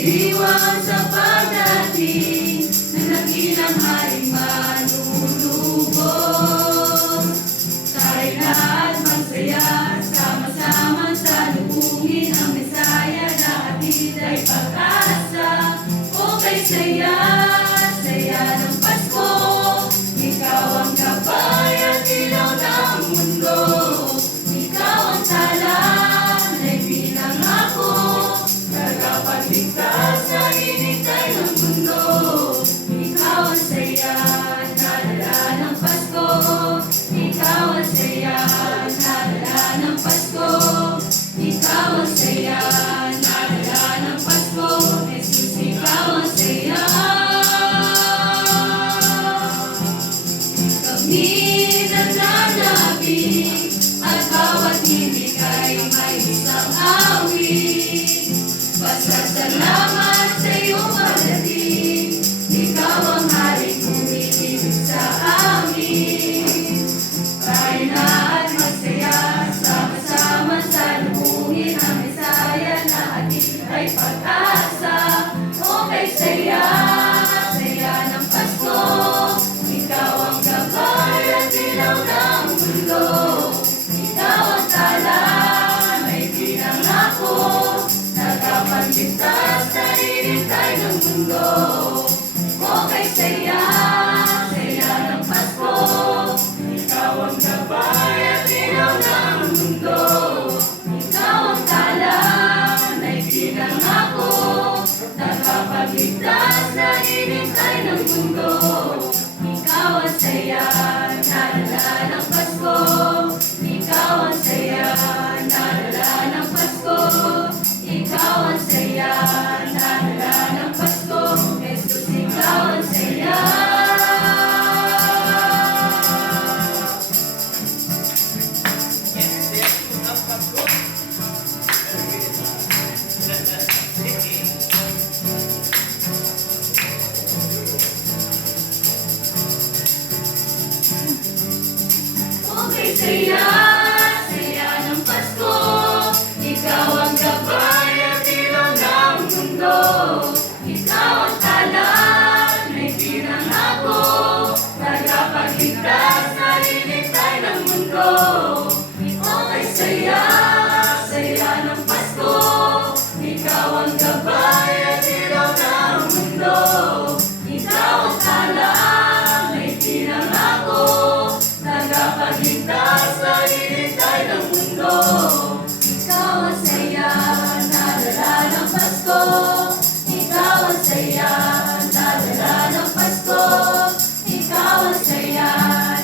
Iwan sa pagdating ng dakilang haring manunubos. Tayo lahat magsaya, sama-sama salubungin ang Mesaya na hatid ay pag-asa. O kay saya, saya ng Pasko, ikaw ang gabay at ilaw ng mundo. Ikaw ang talan ay pinangako, tagapagligtas sa hinintay ng mundo. Ikaw ang saya, nadala ng Pasko. Ikaw ang saya, nadala ng Pasko. Ikaw ang saya, nadala ng Pasko. Jesus, ikaw ang saya. Kami naglalapit at bawat himig ay may isang awit. Pasasalamat sa iyong pagdating, ikaw ang haring umiibig sa amin. Tayo lahat magsaya, sama-sama salubungin ang Mesaya na hatid ay pag-asa. O kay saya, saya ng Pasko, ikaw ang gabay at ilaw ng mundo. Ikaw ang talan ay pinangako, tagapagligtas sa hinintay ng mundo. O kay saya, saya ng Pasko, ikaw ang gabay at ilaw ng mundo. Ikaw ang talan ay pinangako, tagapagligtas sa hinintay ng mundo. Ikaw ang saya, nadala ng Pasko. Ikaw ang saya, nadala ng Pasko. Ikaw ang saya, nadala ng Pasko. Jesus, ikaw ang saya. Okay, saya, saya ng Pasko. Ikaw ang gabay at ilaw ng mundo. Ikaw ang talan, may pinangako, tagapagligtas sa hinintay ng mundo. Okay, saya, saya ng Pasko. Ikaw ang gabay at ilaw ng mundo. Ikaw ang talan, may pinangako, tagapagligtas sa hinintay ng mundo. Ikaw ang saya, nadala ng Pasko. Ikaw ang saya, nadala ng Pasko. Ikaw ang saya,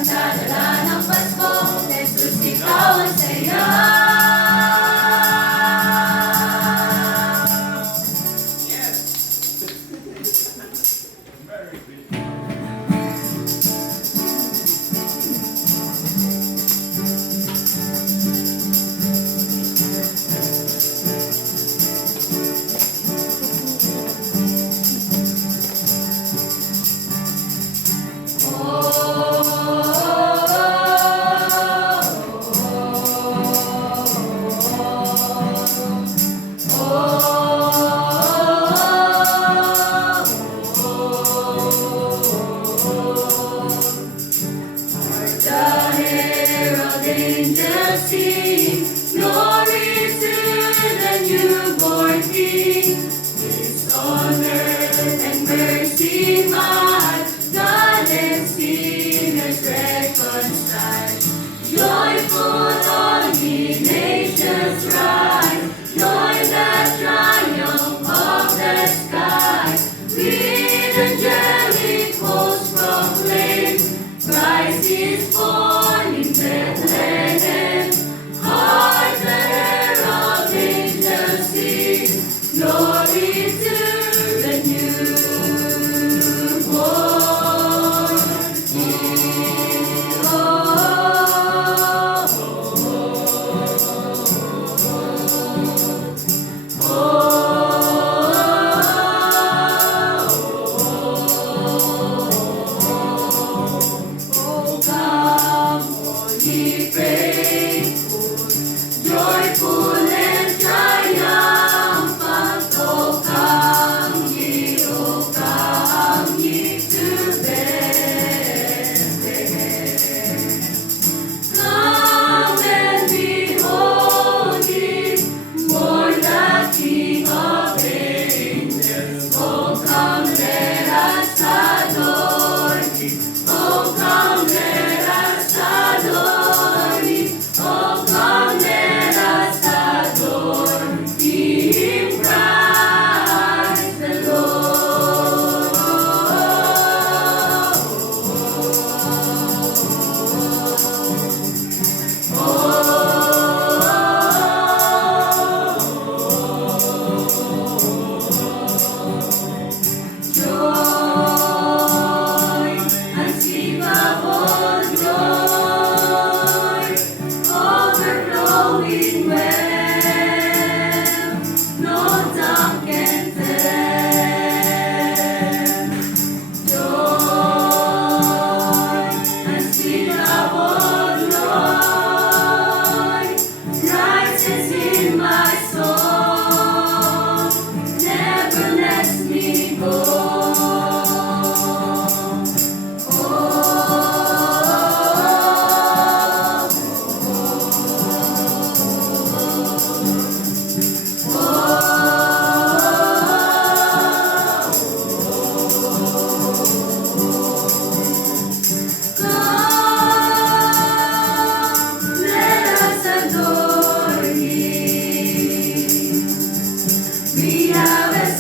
nadala ng Pasko. Jesus, ikaw ang saya. Glory to the newborn King. His honor and mercy might God and sinners reconcile. Joyful all ye nations rise, joy that triumph of the sky. With angelic hosts proclaim, Christ is born in Bethlehem. Hark the herald angels sing, glory to the new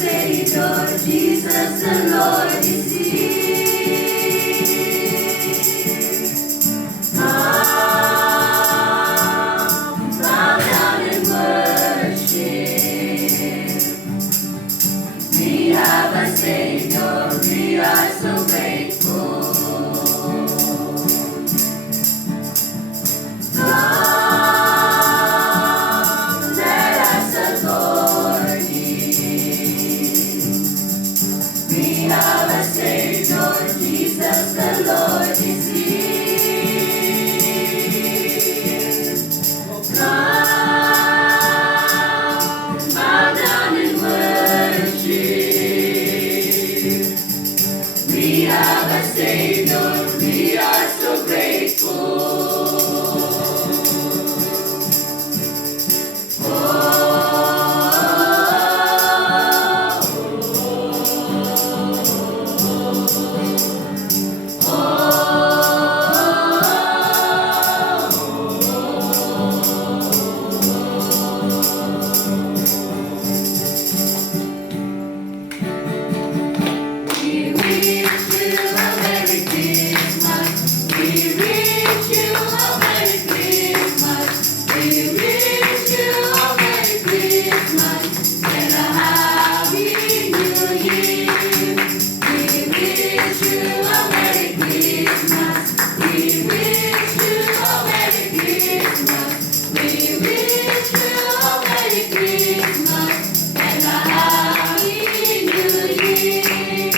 Savior, Jesus the Lord is here. Come, bow down and worship. We have a Savior, we are so grateful. Come, let us adore Him. We have a Savior, Jesus the Lord is here. Come, bow down and worship. We have a Savior, we are so grateful. We wish you a Merry Christmas. We wish you a Merry Christmas. We wish you a Merry Christmas and a Happy New Year. We wish you a Merry Christmas. We wish you a Merry Christmas. We wish you a Merry Christmas and a Happy New Year.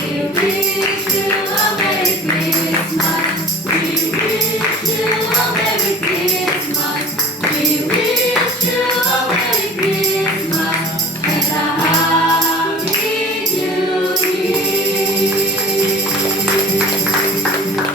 We wish you a Merry Christmas. We wish you a Merry Christmas. We wish you a Merry Christmas and a Happy New Year.